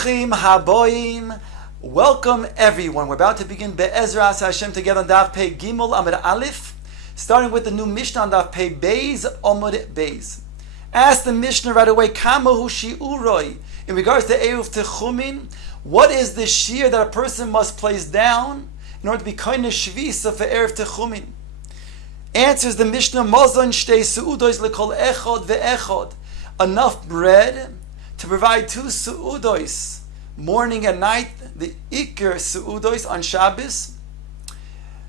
Bruchim haboim. Welcome everyone. We're about to begin Be'ezras Hashem together on Daf Pei Gimel Amud Aleph, starting with the new Mishnah on Daf Pei Beis Amud Beis. Ask the Mishnah right away, Kamahu shi'uroi, in regards to Eruv Techumin, what is the shear that a person must place down in order to be kind of shvisa for Eruv Techumin? Answers the Mishnah, Mozon shtei su'udois lekol echod ve'echod, enough bread to provide two su'udois, morning and night, the Iker su'udois on Shabbos,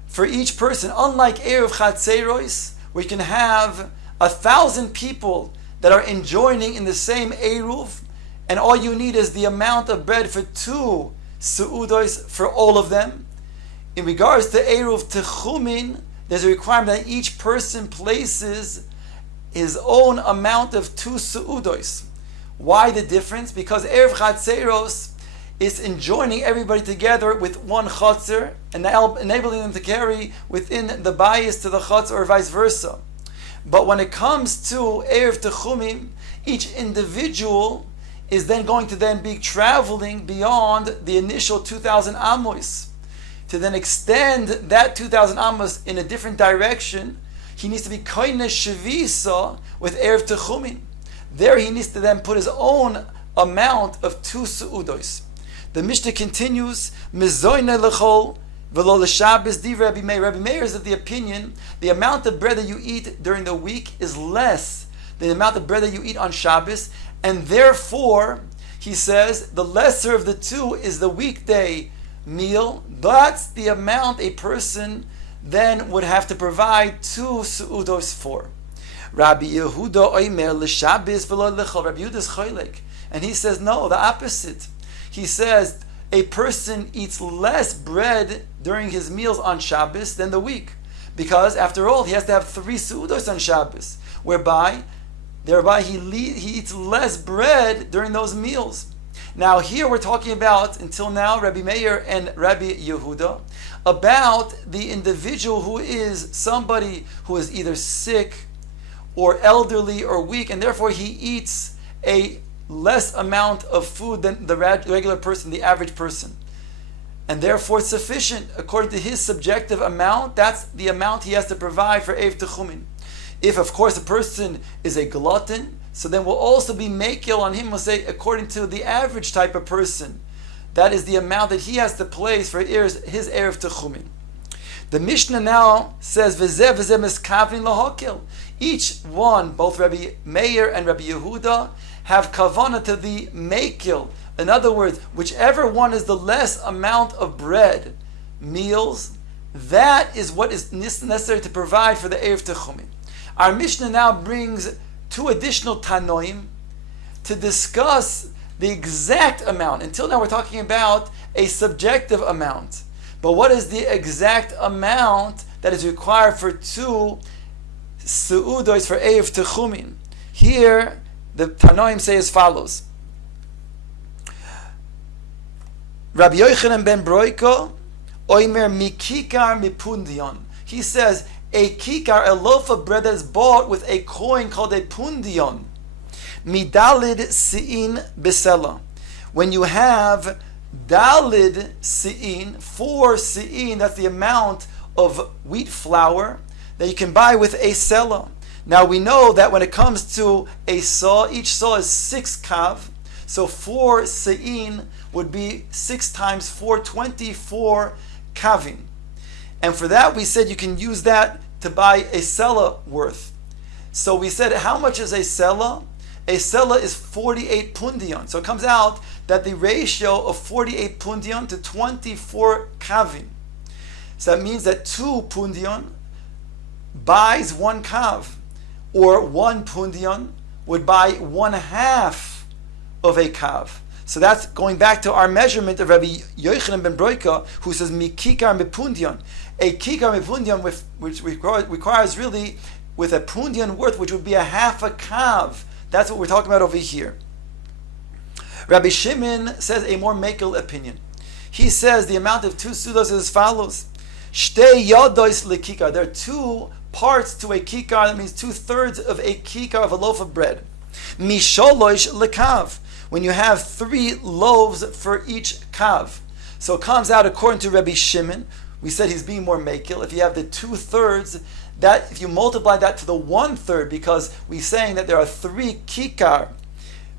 for each person. Unlike Eruv Chatzeros, where you can have 1,000 people that are enjoining in the same Eruv, and all you need is the amount of bread for two su'udois for all of them. In regards to Eruv Techumin, there's a requirement that each person places his own amount of two su'udois. Why the difference? Because Erev Chatzeros is enjoining everybody together with one Chatzer and enabling them to carry within the bias to the Chatzer or vice versa. But when it comes to Erev Techumim, each individual is then going to then be traveling beyond the initial 2,000 amos. To then extend that 2,000 amos in a different direction, he needs to be koine shevisa with Erev Techumin. There he needs to then put his own amount of two su'udos. The Mishnah continues, Mizoyne lechol v'lo l'shabbos di Rabbi Meir. Rabbi Meir is of the opinion the amount of bread that you eat during the week is less than the amount of bread that you eat on Shabbos, and therefore, he says, the lesser of the two is the weekday meal. That's the amount a person then would have to provide two su'udos for. Rabbi Yehuda oimer l'Shabbos v'lo l'chol. Rabbi Yehuda is choylek, and he says no, the opposite. He says a person eats less bread during his meals on Shabbos than the week, because after all he has to have 3 su'udos on Shabbos, thereby he eats less bread during those meals. Now here we're talking about, until now, Rabbi Meir and Rabbi Yehuda, about the individual who is somebody who is either sick or elderly or weak, and therefore he eats a less amount of food than the regular person, the average person. And therefore it's sufficient, according to his subjective amount, that's the amount he has to provide for Erev Techumin. If, of course, a person is a glutton, so then we'll also be makil on him, we'll say, according to the average type of person. That is the amount that he has to place for his Erev Techumin. The Mishnah now says, V'zeh v'zeh miskavin lahokil. Each one, both Rabbi Meir and Rabbi Yehuda, have kavanah to the makil. In other words, whichever one is the less amount of bread, meals, that is what is necessary to provide for the Erev Techumin. Our Mishnah now brings 2 additional tanoim to discuss the exact amount. Until now we're talking about a subjective amount. But what is the exact amount that is required for 2 su'udos for Erev Techumin? Here, the Tanoim say as follows. Rabbi Yochanan ben Broiko, Oimer mikikar mipundion. He says, a kikar, a loaf of bread that is bought with a coin called a pundion. Midalid si'in besela. When you have dalid si'in, 4 si'in, that's the amount of wheat flour that you can buy with a sela. Now we know that when it comes to a saw, each saw is 6 kav, so 4 se'in would be 6 times 4, 24 kavin. And for that we said you can use that to buy a sela worth. So we said, how much is a sela? A sela is 48 pundion. So it comes out that the ratio of 48 pundion to 24 kavin. So that means that 2 pundion buys 1 kav, or 1 pundion would buy 1/2 of a kav. So that's going back to our measurement of Rabbi Yochanan ben Broika, who says mikikar mipundion. A kikar mipundion, which requires really with a pundion worth, which would be 1/2 a kav. That's what we're talking about over here. Rabbi Shimon says a more makel opinion. He says the amount of 2 sudos is as follows. Shtei yadois lekikar. There are 2 parts to a kikar, that means 2/3 of a kikar of a loaf of bread. Misholosh lekav. when you have 3 loaves for each kav. So it comes out according to Rabbi Shimon. We said he's being more makil. If you have the 2/3, that if you multiply that to the 1/3, because we're saying that there are 3 kikar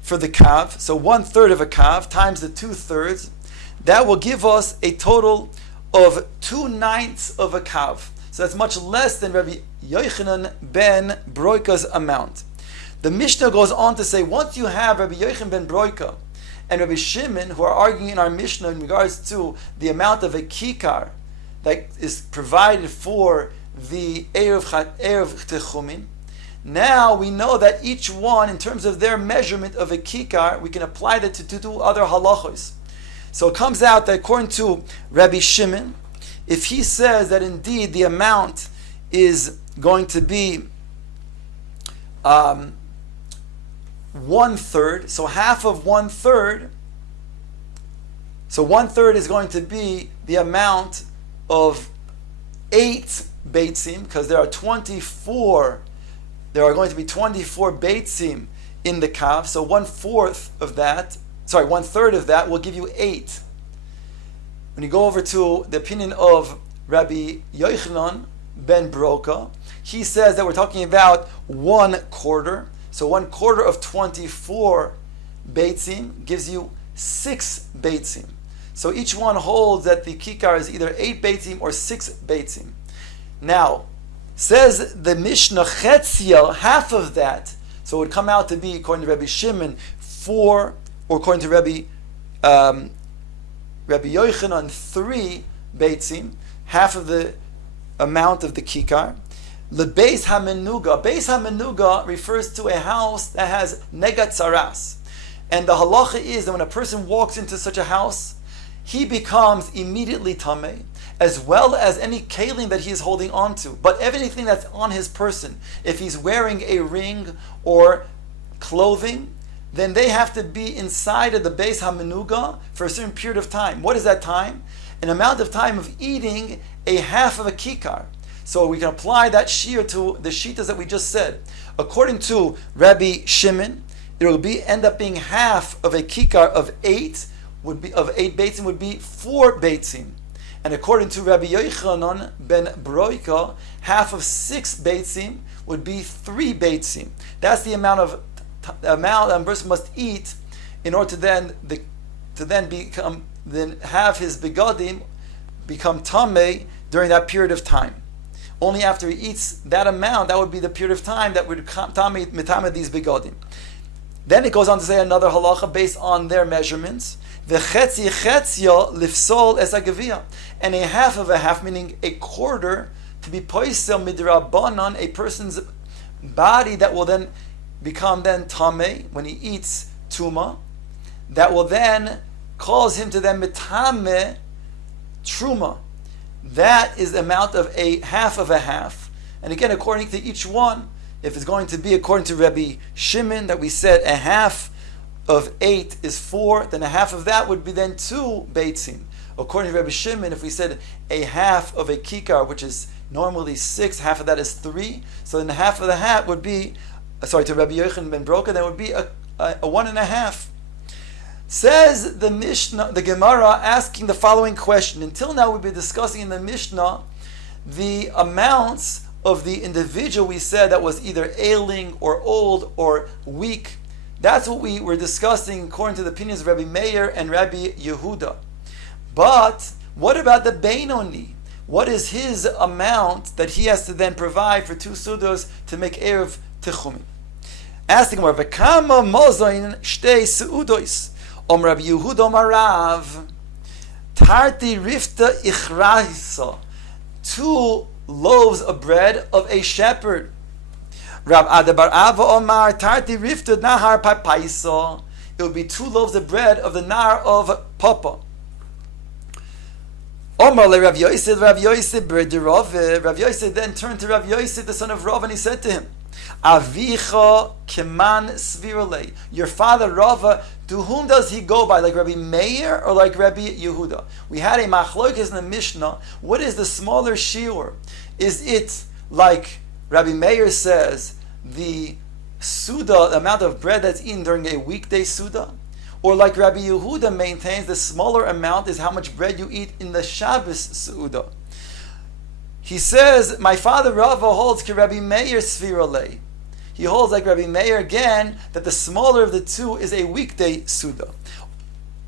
for the kav, so 1/3 of a kav times the 2/3, that will give us a total of 2/9 of a kav. So that's much less than Rabbi Yochanan ben Broika's amount. The Mishnah goes on to say, once you have Rabbi Yochanan ben Broika and Rabbi Shimon, who are arguing in our Mishnah in regards to the amount of a kikar that is provided for the Erev Techumin, now we know that each one, in terms of their measurement of a kikar, we can apply that to 2 other halachos. So it comes out that according to Rabbi Shimon, if he says that indeed the amount is going to be 1/3, so half of 1/3, so 1/3 is going to be the amount of 8 beitzim, because there are going to be 24 beitzim in the kav, so 1/3 of that will give you 8. When you go over to the opinion of Rabbi Yochanan ben Broka, he says that we're talking about 1/4. So 1/4 of 24 beitzim gives you 6 beitzim. So each one holds that the kikar is either 8 beitzim or 6 beitzim. Now, says the Mishnah, chetzia, half of that, so it would come out to be, according to Rabbi Shimon, 4, or according to Rabbi Yochanan, 3 beitzim, half of the amount of the kikar. Lebeis hamenuga. Beis hamenuga refers to a house that has negat saras. And the halacha is that when a person walks into such a house, he becomes immediately tameh, as well as any kalim that he is holding on to. But everything that's on his person, if he's wearing a ring or clothing, then they have to be inside of the Beis hamenuga for a certain period of time. What is that time? An amount of time of eating a half of a kikar. So we can apply that shear to the shitas that we just said. According to Rabbi Shimon, it will end up being half of a kikar of 8 beitzim would be 4 beitzim. And according to Rabbi Yochanan ben Broika, half of 6 beitzim would be 3 beitzim. That's the amount that a person must eat in order to then have his begadim become tameh during that period of time. Only after he eats that amount, that would be the period of time that would mitame these begadim. Then it goes on to say another halacha based on their measurements. V'chetzi chetzia lifsol es agavia, and a half of a half, meaning a quarter, to be poisel midrabanan, a person's body that will then become tameh when he eats tuma, that will then cause him to then mitame truma. That is the amount of a half of a half. And again, according to each one, if it's going to be according to Rabbi Shimon, that we said a half of 8 is 4, then a half of that would be then 2 beitzim. According to Rabbi Shimon, if we said a half of a kikar, which is normally 6, half of that is 3, so then half of the hat would be, to Rabbi Yochanan ben Broka, that would be a 1.5. Says the Mishnah, the Gemara, asking the following question. Until now, we've been discussing in the Mishnah the amounts of the individual we said that was either ailing or old or weak. That's what we were discussing according to the opinions of Rabbi Meir and Rabbi Yehuda. But what about the Beinoni? What is his amount that he has to then provide for 2 sudos to make Erev Techumin? Asking Gemara, V'kama mozain shtei seudos. Rabbi Yehuda Marav, Tarti Rifta Ichrahisa, 2 loaves of bread of a shepherd. Rab Adabar Ava Omar, Tarti Rifta Nahar Papaisa, it would be 2 loaves of bread of the Nahar of Papa. Omar le Rav Yosef Berdirov, Rav Yosef then turned to Rav Yosef, the son of Rav, and he said to him, Avicha keman svirale. Your father Rava, to whom does he go by? Like Rabbi Meir or like Rabbi Yehuda? We had a machlokes in the Mishnah. What is the smaller shiur? Is it like Rabbi Meir says, the suda, the amount of bread that's eaten during a weekday suda? Or like Rabbi Yehuda maintains, the smaller amount is how much bread you eat in the Shabbos Su'udah. He says, my father Rava holds ki Rabbi Meir Svirale. He holds like Rabbi Meir again, that the smaller of the two is a weekday Suda.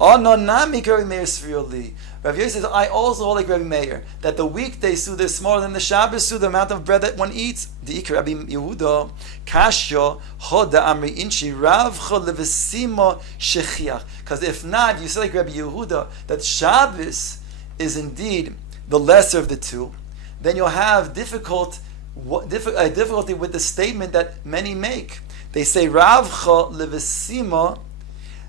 Anonami Rabbi Meir Svirale. Rabbi Yosef says, I also hold like Rabbi Meir, that the weekday Suda is smaller than the Shabbos Suda, the amount of bread that one eats. Di'ik Rabbi Yehuda, Kashya, Hoda Amri Inchi, Rav Levesimo Shechiach. Because if not, you say like Rabbi Yehuda, that Shabbos is indeed the lesser of the two, then you'll have difficulty with the statement that many make. They say, Ravcha levesima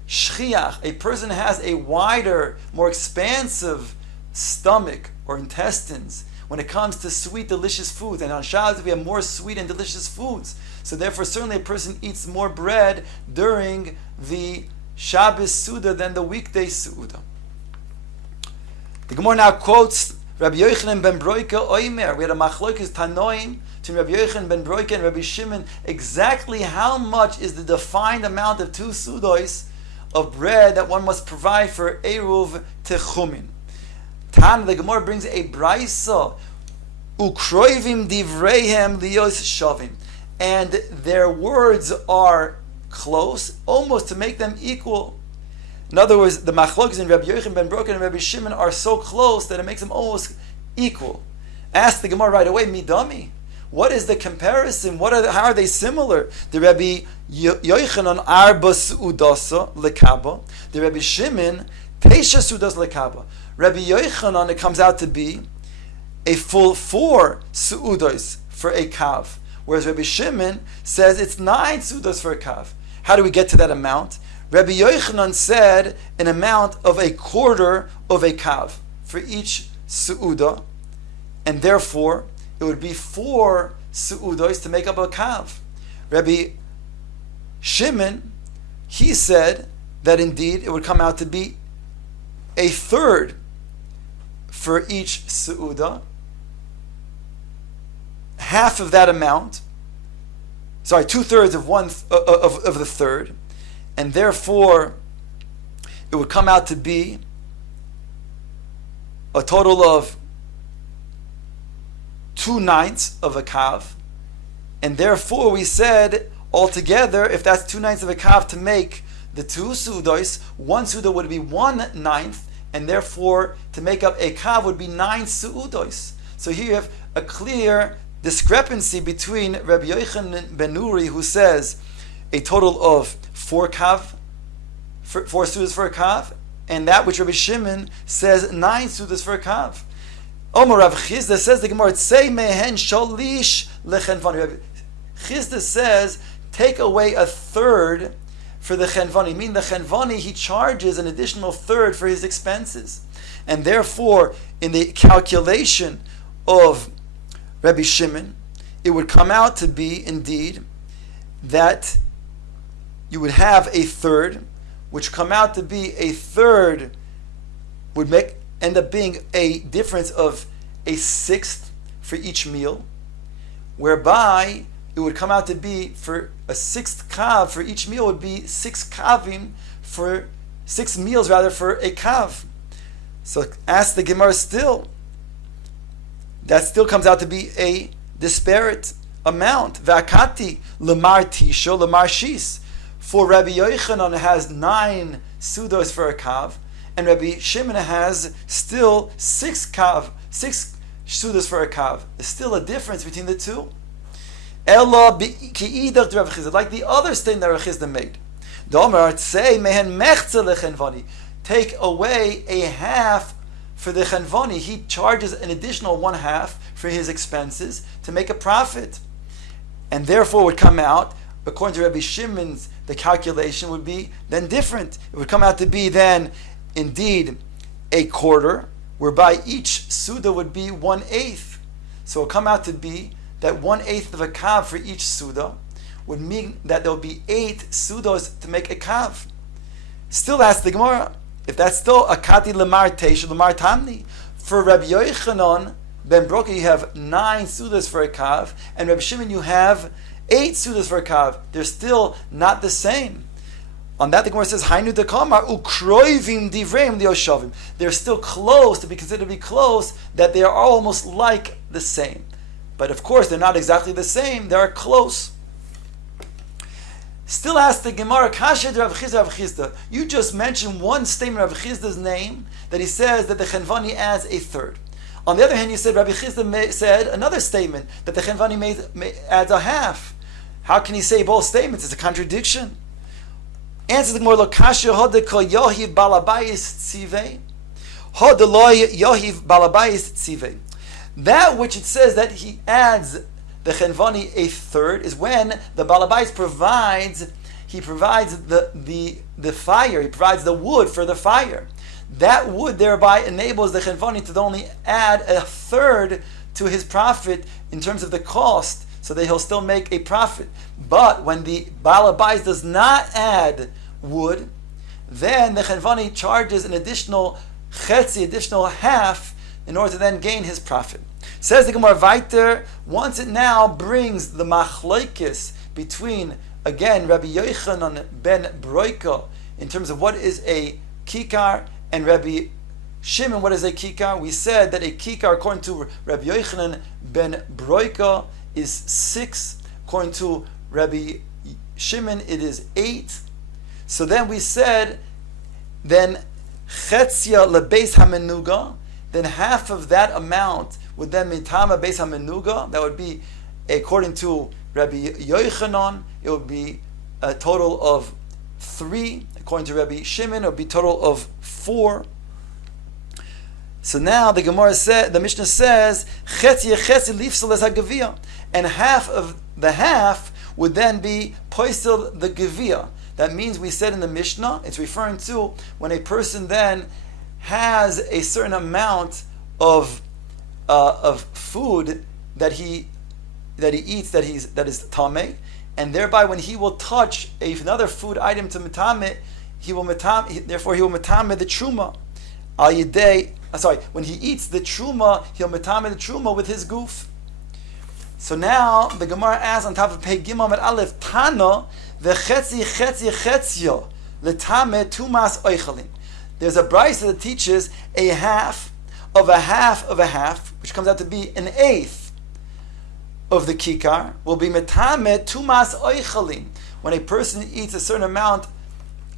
shchiach. A person has a wider, more expansive stomach or intestines when it comes to sweet, delicious foods. And on Shabbos we have more sweet and delicious foods. So therefore, certainly a person eats more bread during the Shabbos Suda than the weekday Suda. The Gemara now quotes Rabbi Yochanan ben Broike Oimer. We had a machlokes tanoim between Rabbi Yochanan ben Broike and Rabbi Shimon. Exactly how much is the defined amount of 2 sudos of bread that one must provide for Eruv Techumin? Tan, the Gemara brings a brisa, ukroivim divreihem lios shavim, and their words are close, almost to make them equal. In other words, the machlokes in Rabbi Yochanan ben Broken and Rabbi Shimon are so close that it makes them almost equal. Ask the Gemara right away, midami. What is the comparison? How are they similar? The Rabbi Yochanan arba suudasa lekaba. The Rabbi Shimon teisha suudas lekaba. Rabbi Yochanan, it comes out to be a full 4 suudos for a kav, whereas Rabbi Shimon says it's 9 suudos for a kav. How do we get to that amount? Rabbi Yochanan said an amount of a quarter of a kav for each su'udah, and therefore it would be 4 su'udos to make up a kav. Rabbi Shimon, he said that indeed it would come out to be a third for each su'udah, half of that amount, 2/3 of one of the third, and therefore it would come out to be a total of 2/9 of a kav, and therefore we said altogether, if that's 2/9 of a kav to make the 2 sudos, 1 suda would be 1/9, and therefore to make up a kav would be 9 suudos. So here you have a clear discrepancy between Rabbi Yochanan ben Nuri, who says a total of 4 sudas for a kav, and that which Rabbi Shimon says 9 sudas for a kav. Omar Rav Chizda says the Gemara, "Tzei mehen shalish lechenvani." Rabbi Chizda says, take away a third for the chenvani. Meaning the chenvani, he charges an additional third for his expenses, and therefore in the calculation of Rabbi Shimon, it would come out to be indeed that you would have a third, which come out to be a third would end up being a difference of a 1/6 for each meal, whereby it would come out to be for a 6th kav for each meal would be 6 kavim for 6 meals rather for a kav. So ask the Gemara still. That still comes out to be a disparate amount. Vakati lemar tisho lemar shis. For Rabbi Yochanan has 9 sudos for a kav, and Rabbi Shimon has still 6 sudas for a kav. There's still a difference between the two. Ella ki'idach Rav Chizda, like the other statement that Rav Chizda made. Domer say mehen mechze lechenvani. Take away a half for the chenvani. He charges an additional 1/2 for his expenses to make a profit, and therefore would come out, according to Rabbi Shimon's, the calculation would be then different. It would come out to be then indeed a quarter, whereby each suda would be 1/8. So it would come out to be that 1/8 of a kav for each suda would mean that there would be 8 sudos to make a kav. Still ask the Gemara, if that's still a kati lemar teish lemar tamni. For Rabbi Yochanan ben Broka you have 9 sudas for a kav, and Rabbi Shimon you have 8 sudas for a kav. They're still not the same. On that, the Gemara says, "Hainu dekamar ukroivim divreim dioshavim." They're still close to be considered to be close. That they are almost like the same, but of course they're not exactly the same. They are close. Still ask the Gemara, Kasha Rav Chisda. You just mentioned one statement of Rav Chisda's name that he says that the Chenvani adds a third. On the other hand, you said Rabbi Chisda said another statement that the Chenvani adds a half. How can he say both statements? It's a contradiction. Answer the Gemara, Kasha Hodeko Yohiv Balabayis Tzivei. Hodeloy Yohiv Balabayis Tzivei. That which it says that he adds the Chenvani a third is when the Balabais provides the fire, he provides the wood for the fire. That wood thereby enables the Chenvani to only add a third to his profit in terms of the cost, so that he'll still make a profit. But when the Balabais does not add wood, then the Chenvani charges an additional chetzi, additional half, in order to then gain his profit. Says the Gemara weiter, once it now brings the machlokes between, again, Rabbi Yochanan ben Broika, in terms of what is a kikar, and Rabbi Shimon, what is a kikar? We said that a kikar, according to Rabbi Yochanan ben Broika, is 6. According to Rabbi Shimon, it is 8. So then we said, then chetzia lebeis hamenuga, then half of that amount would then mitama beis hamenuga. That would be, according to Rabbi Yochanan, it would be a total of 3. According to Rabbi Shimon, it would be a total of 4. So now the Gemara said, the Mishnah says, chetzi chetzi lifsel es hagavia, and half of the half would then be poisel the gavia. That means we said in the Mishnah, it's referring to when a person then has a certain amount of food that he eats that is tameh, and thereby when he will touch another food item to metame, he will metame the truma. Al yidei, when he eats the truma, he'll metame the truma with his goof. So now the Gemara asks on top of Pei Gimel at Aleph, Tana v'chetzi chetzi chetzio letame tumas oichalin. There's a brayso that teaches a half of a half of a half, which comes out to be an eighth of the kikar, will be metame tumas oichalin. When a person eats a certain amount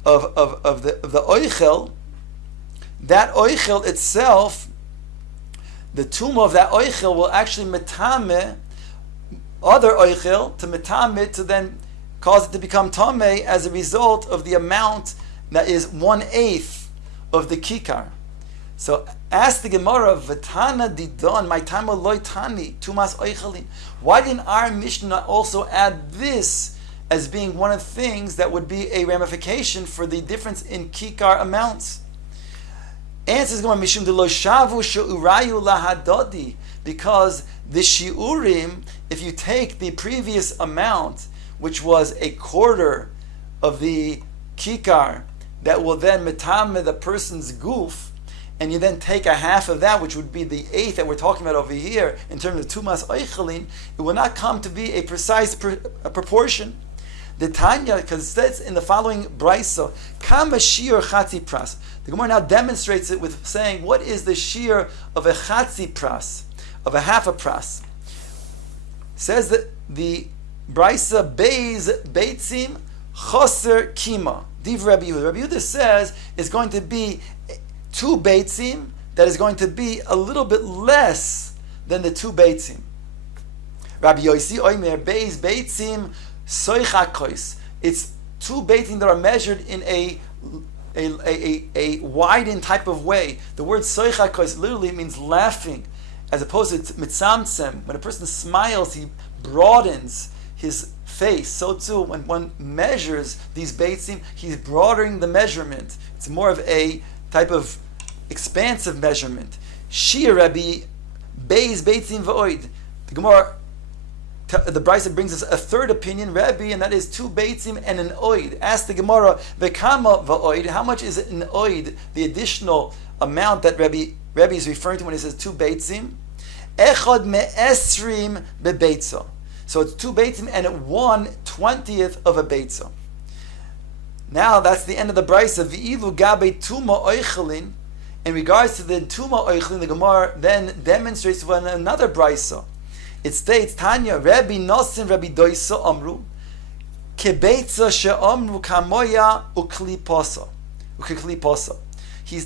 of the oichel, that oichel itself, the tumah of that oichel will actually metame other oichel to metame to then cause it to become tameh as a result of the amount that is 1/8 of the kikar. So ask the Gemara, V'tana didon, my tama loy tani, tumas oichalin. Why didn't our Mishnah also add this as being one of the things that would be a ramification for the difference in kikar amounts? Answers Gemara, Mishum de lo shavu she'urayu lahadodi, because the shiurim, if you take the previous amount, which was a quarter of the kikar, that will then metame the person's goof, and you then take a half of that, which would be the eighth that we're talking about over here, in terms of tumas oichalin, it will not come to be a precise proportion. The Tanya, because it says in the following brayso, kama shir chatzi pras. The Gemara now demonstrates it with saying, what is the shir of a chatzi pras, of a half a pras? Says that the brayso beis beitzim choser kima. Div Rabbi Yehuda. Rabbi Yehuda says it's going to be 2 beitzim that is going to be a little bit less than the 2 beitzim. Rabbi Yosi Oimer beis beitzim soichakos. It's 2 beitzim that are measured in a widened type of way. The word soichakos literally means laughing, as opposed to mitzamtzem. When a person smiles, he broadens his face. So too, when one measures these beitzim, he's broadening the measurement. It's more of a type of expansive measurement. Shir Rabbi Beis Beitzim V'oid. The Gemara, the Brisa brings us a third opinion, Rabbi, and that is 2 beitzim and an oid. Ask the Gemara, V'kama v'oid, how much is an oid, the additional amount that Rabbi is referring to when he says 2 beitzim? Echad me'esrim bebeitzo. So it's 2 beitzim and 1/20 of a beitzo. Now that's the end of the brisa. V'ilu gabe tuma oichelin. In regards to the tuma oichelin, the Gemara then demonstrates with another brisa. It states, Tanya, Rabbi Nosin, Rabbi Doisa Amru, Kebeitza she'amru kamoya ukliposa.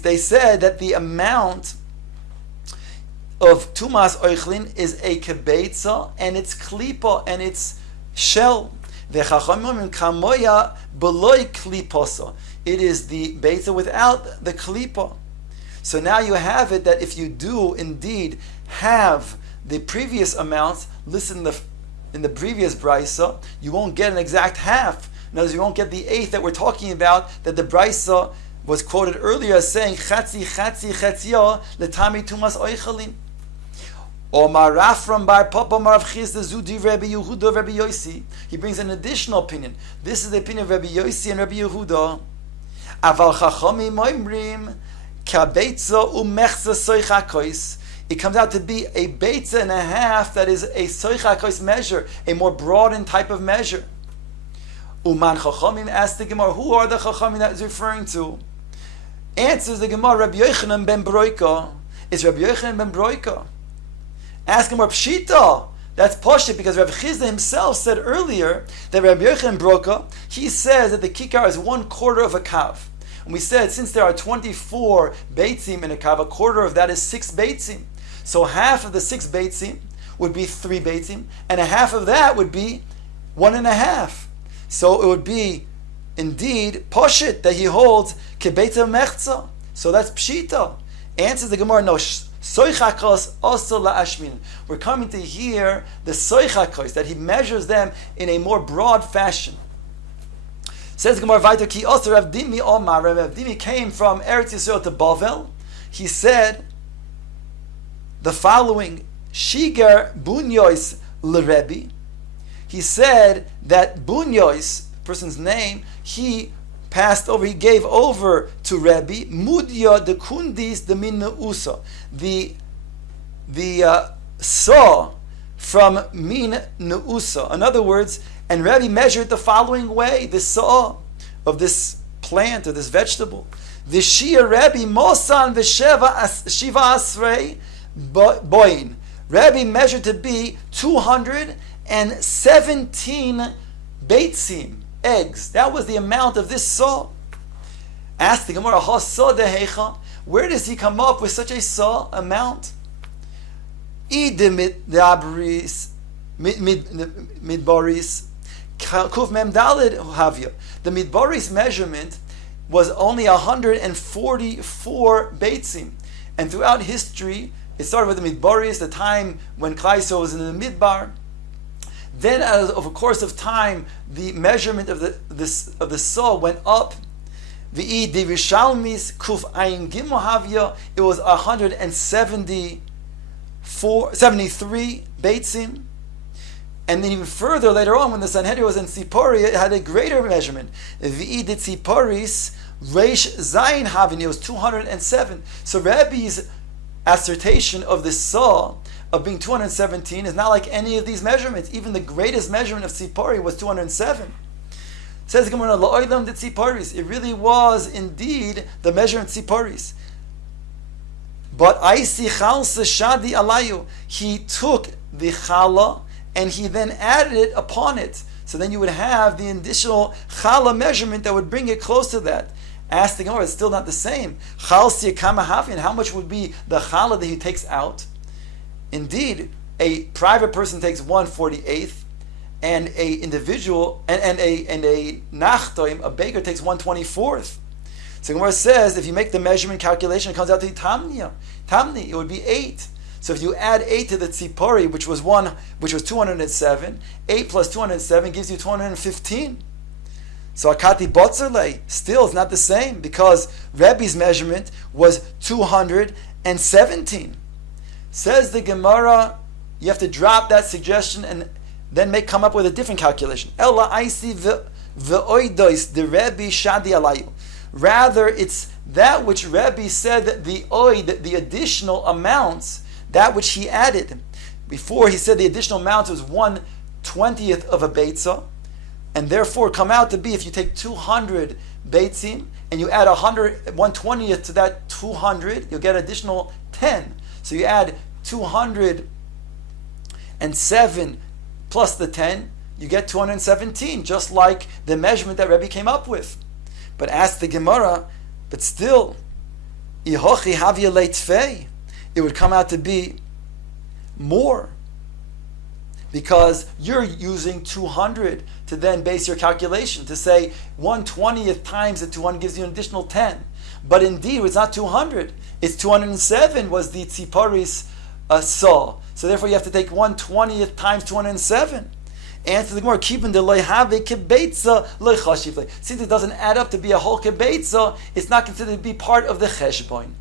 They said that the amount of tumas oichlin is a kebeitza and its klipa and its shell. V'chachamim kamoya beloy kliposa. It is the beitza without the klipa. So now you have it that if you do indeed have the previous amounts, listen in the previous brisa, you won't get an exact half. In other words, you won't get the eighth that we're talking about, that the brisa was quoted earlier as saying, Chatzi, Chatzi, Chatzia, Letami Tumas Oichalin. Or Marafram Bar Papa Marav Chizda Zudi Rabbi Yehuda Rabbi Yosi. He brings an additional opinion. This is the opinion of Rabbi Yosi and Rabbi Yehuda. Aval Chachami Moimrim, Kabeitza Umechza Soichakois. It comes out to be a beitza and a half that is a soichakois measure, a more broadened type of measure. Uman Chachamim asked the Gemara, who are the Chachamim that is referring to? Answers the Gemara, Rabbi Yochanan ben Broika. It's Rabbi Yochanan ben Broika. Ask him, Rabbi Pshita. That's Poshit, because Rabbi Chizda himself said earlier that Rabbi Yochanan Broika, he says that the kikar is 1/4 of a kav. And we said, since there are 24 beitzim in a kav, 1/4 of that is 6 beitzim. So half of the 6 beitzim would be 3 beitzim, and a half of that would be 1.5. So it would be indeed poshit that he holds kebeitza mechza. So that's pshita. Answers the Gemara, no. Soichakos also la'ashmin. We're coming to hear the soichakos, that he measures them in a more broad fashion. Says the Gemara Vaiter, ki also Rav Dimi Omar. Rav Dimi came from Eretz Yisrael to Bavel. He said the following: Shiger Bunyois l'Rebbe. He said that Bunyois, person's name, he passed over, he gave over to Rebbe Mudya de Kundis de Min Neusa, the saw from Min Neusa. In other words, and Rebbe measured the following way: the saw of this plant or this vegetable. V'shia Rebbe Mosan v'sheva Shiva Asrei Boin. Rebbe measured to be 217 beitzim, eggs. That was the amount of this saw. Ask the Gemara, where does he come up with such a saw amount? Midbaris Kuf Mem Dalid Havya. The Midbaris measurement was only 144 beitzim, and throughout history, it started with the Midbaris, the time when Klai Yisrael was in the Midbar. Then, over a course of time, the measurement of the saw went up. V'i divishalmis kuf ayin gimel havya. It was 173 beitzim. And then even further later on, when the Sanhedrin was in Tzipori, it had a greater measurement. V'i de Tziporis reish zayin havin. It was 207. So Rabbi's assertion of the saw of being 217 is not like any of these measurements. Even the greatest measurement of Tzipori was 207. Says Gemara, La'olam de Tziporis. It really was indeed the measurement Tziporis. But Aisi Chalsa Shadi Alayu. He took the challah and he then added it upon it. So then you would have the additional challah measurement that would bring it close to that. Ask the Gemara, it's still not the same. Chalsi Kamahafi, and how much would be the challah that he takes out? Indeed, a private person takes 1/48, and a individual and a nachtoim, a baker, takes 1/24. So Gemara says, if you make the measurement calculation, it comes out to tamni. It would be 8. So if you add 8 to the tzipori, which was 207, 8 plus 207 gives you 215. So akati botzerle still is not the same, because Rebbe's measurement was 217. Says the Gemara, you have to drop that suggestion and then come up with a different calculation. Ella aisi ve'oidois the Rebbe shadi alayu. Rather, it's that which Rebbe said that the additional amounts, that which he added. Before he said the additional amount was 1/20th of a beitzah, and therefore come out to be, if you take 200 beitzim, and you add 1/20th to that 200, you'll get additional 10. So you add 207 plus the 10, you get 217, just like the measurement that Rebbe came up with. But ask the Gemara, but still, ihochi havya leitzvei, it would come out to be more, because you're using 200 to then base your calculation, to say 1/20th times the 200 gives you an additional 10. But indeed, it's not 200. It's 207 was the tziparis saw. So therefore you have to take 1/20th times 207. Answer the Gemara, keeping the loyhave kebeitza loychashivle. Since it doesn't add up to be a whole kebeitza, it's not considered to be part of the cheshbon.